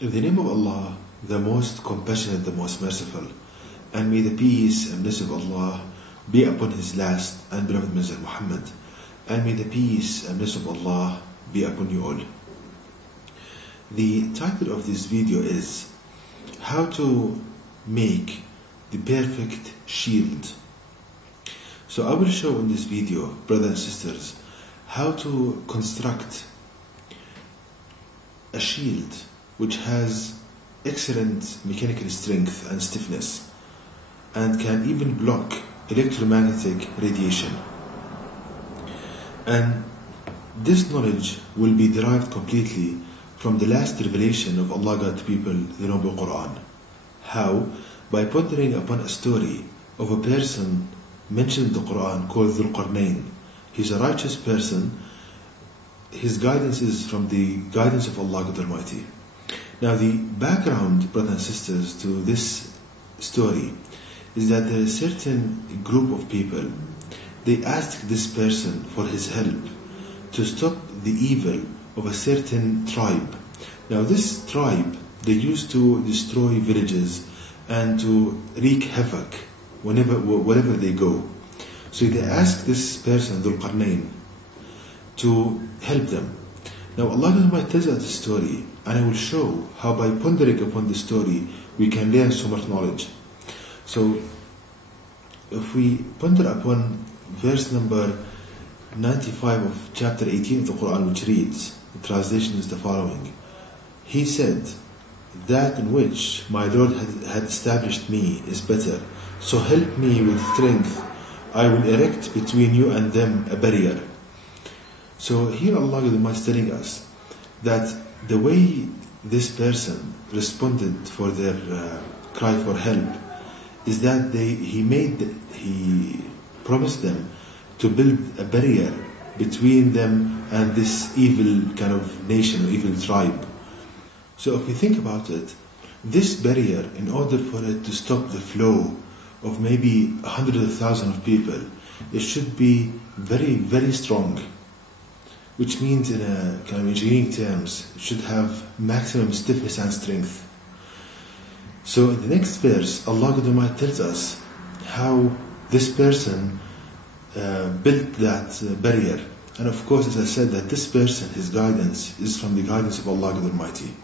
In the name of Allah, the most compassionate, the most merciful, and may the peace and blessing of Allah be upon His last and beloved Messenger Muhammad, and may the peace and blessing of Allah be upon you all. The title of this video is How to Make the Perfect Shield. So I will show in this video, brothers and sisters, how to construct a shield which has excellent mechanical strength and stiffness and can even block electromagnetic radiation. And this knowledge will be derived completely from the last revelation of Allah God to people, the Noble Quran. How? By pondering upon a story of a person mentioned in the Quran called Dhul Qarnayn. He's a righteous person. His guidance is from the guidance of Allah God Almighty. Now the background, brothers and sisters, to this story is that there is a certain group of people. They asked this person for his help to stop the evil of a certain tribe. Now this tribe, they used to destroy villages and to wreak havoc wherever they go. So they asked this person, Dhul Qarnayn, to help them. Now Allah tells us the story, and I will show how by pondering upon the story we can learn so much knowledge. So if we ponder upon verse number 95 of chapter 18 of the Quran, which reads, the translation is the following: He said, that in which my Lord had established me is better, so help me with strength. I will erect between you and them a barrier. So here Allah is telling us that the way this person responded for their cry for help is that he promised them to build a barrier between them and this evil kind of nation or evil tribe. So if we think about it, this barrier, in order for it to stop the flow of maybe 100,000 of people, it should be very, very strong. Which means, in a kind of engineering terms, it should have maximum stiffness and strength. So in the next verse, Allah tells us how this person built that barrier. And of course, as I said, that this person, his guidance is from the guidance of Allah Almighty.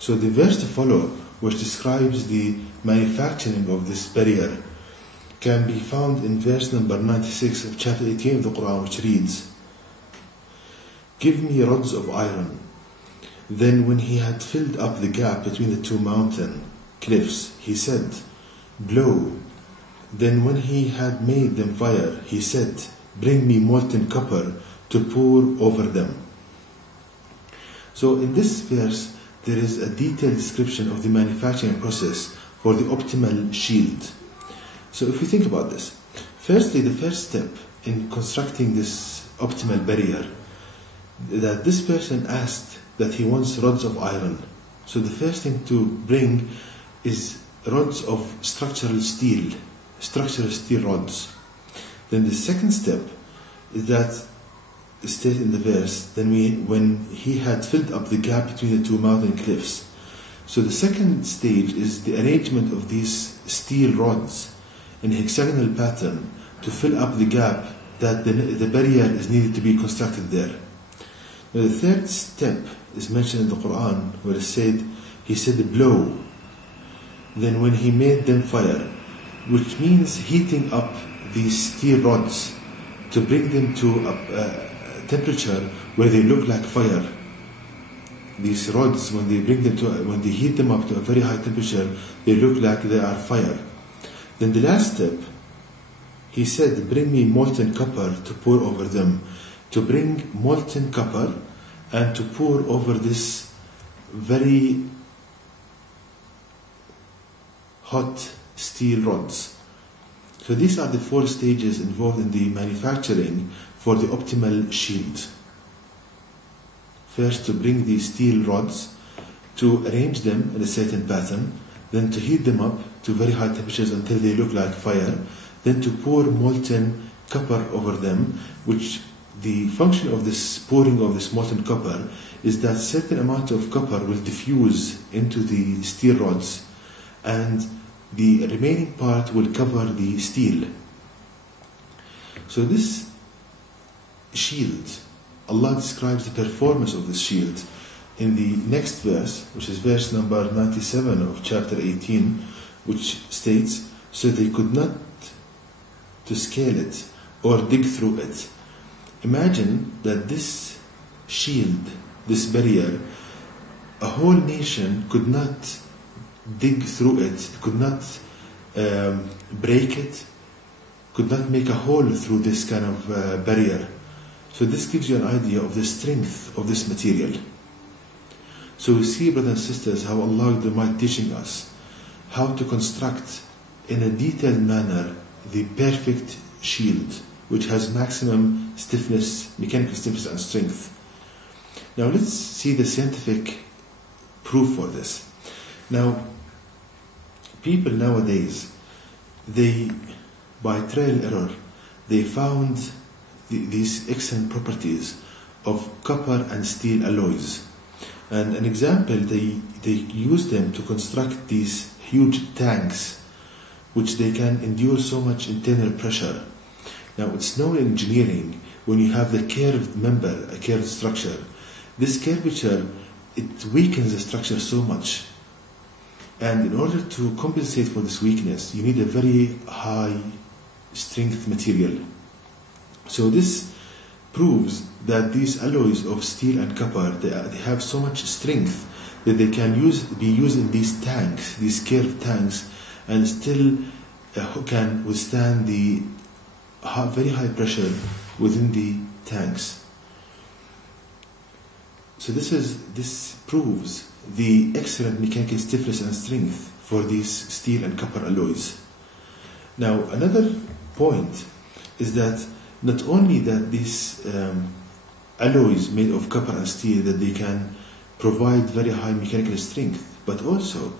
So the verse to follow, which describes the manufacturing of this barrier, can be found in verse number 96 of chapter 18 of the Quran, which reads, Give me rods of iron. Then when he had filled up the gap between the two mountain cliffs, he said, Blow. Then when he had made them fire, he said, Bring me molten copper to pour over them. So in this verse, there is a detailed description of the manufacturing process for the optimal shield. So if we think about this, firstly, the first step in constructing this optimal barrier, that this person asked that he wants rods of iron. So the first thing to bring is rods of structural steel rods. Then the second step is that, stated in the verse, when he had filled up the gap between the two mountain cliffs. So the second stage is the arrangement of these steel rods in a hexagonal pattern to fill up the gap that the barrier is needed to be constructed there. Now the third step is mentioned in the Quran, where it said, he said, blow. Then when he made them fire, which means heating up these steel rods to bring them to a temperature where they look like fire. These rods, when they heat them up to a very high temperature, they look like they are fire. Then the last step, he said, bring me molten copper to pour over them. To bring molten copper and to pour over this very hot steel rods. So these are the 4 stages involved in the manufacturing for the optimal shield. First, to bring these steel rods, to arrange them in a certain pattern, then to heat them up to very high temperatures until they look like fire, then to pour molten copper over them, which the function of this pouring of this molten copper is that certain amount of copper will diffuse into the steel rods, and the remaining part will cover the steel. So this shield, Allah describes the performance of this shield in the next verse, which is verse number 97 of chapter 18, which states, so they could not to scale it or dig through it. Imagine that this shield, this barrier, a whole nation could not dig through it, could not break it, could not make a hole through this kind of barrier. So this gives you an idea of the strength of this material. So we see, brothers and sisters, how Allah the Almighty teaching us how to construct in a detailed manner the perfect shield, which has maximum stiffness, mechanical stiffness and strength. Now let's see the scientific proof for this. Now, people nowadays, they, by trial and error, they found these excellent properties of copper and steel alloys. And an example, they use them to construct these huge tanks, which they can endure so much internal pressure. Now, it's known in engineering, when you have the curved member, a curved structure, this curvature, it weakens the structure so much. And in order to compensate for this weakness, you need a very high strength material. So this proves that these alloys of steel and copper, they have so much strength that they can be used in these tanks, these curved tanks, and still can withstand the very high pressure within the tanks. So this proves the excellent mechanical stiffness and strength for these steel and copper alloys. Now, another point is that not only that these alloys made of copper and steel, that they can provide very high mechanical strength, but also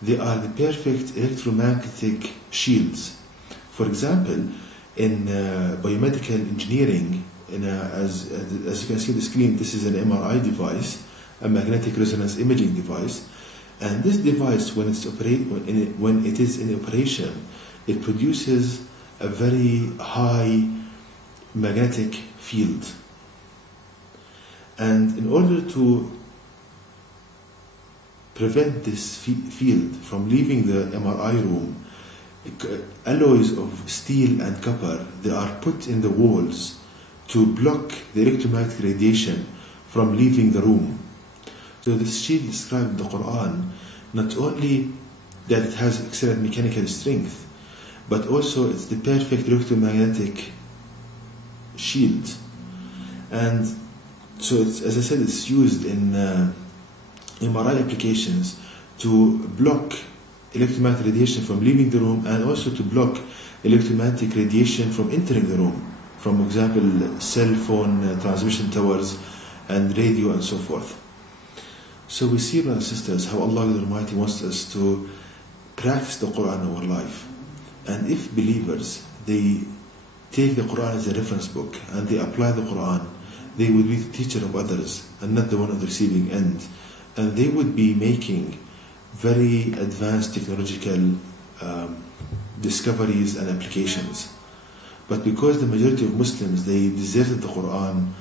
they are the perfect electromagnetic shields. For example, in biomedical engineering, as you can see on the screen, this is an MRI device, a magnetic resonance imaging device, and this device, when it is in operation, it produces a very high magnetic field. And in order to prevent this field from leaving the MRI room, alloys of steel and copper, they are put in the walls to block the electromagnetic radiation from leaving the room. So this shield described in the Quran, not only that it has excellent mechanical strength, but also it's the perfect electromagnetic shield. And so it's, as I said, it's used in MRI applications to block electromagnetic radiation from leaving the room, and also to block electromagnetic radiation from entering the room, from example cell phone transmission towers and radio and so forth. So we see, brothers and sisters, how Allah the Almighty wants us to practice the Quran in our life. And if believers, they take the Quran as a reference book and they apply the Quran, they would be the teacher of others and not the one on the receiving end. And they would be making very advanced technological discoveries and applications. But because the majority of Muslims, they deserted the Quran,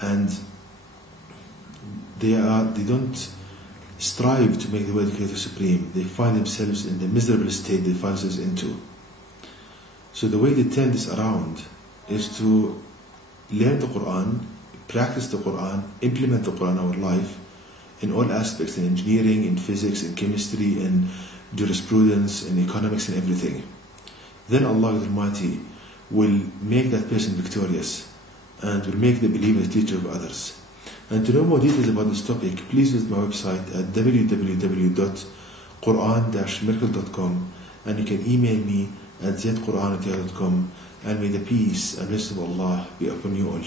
and they don't strive to make the word Creator supreme, they find themselves in the miserable state they find themselves into. So the way they turn this around is to learn the Quran, practice the Quran, implement the Quran in our life, in all aspects, in engineering, in physics, in chemistry, in jurisprudence, in economics, and everything. Then Allah the Almighty will make that person victorious and will make the believer a teacher of others. And to know more details about this topic, please visit my website at www.quran-miracle.com, and you can email me at zquran@yahoo.com, and may the peace and blessing of Allah be upon you all.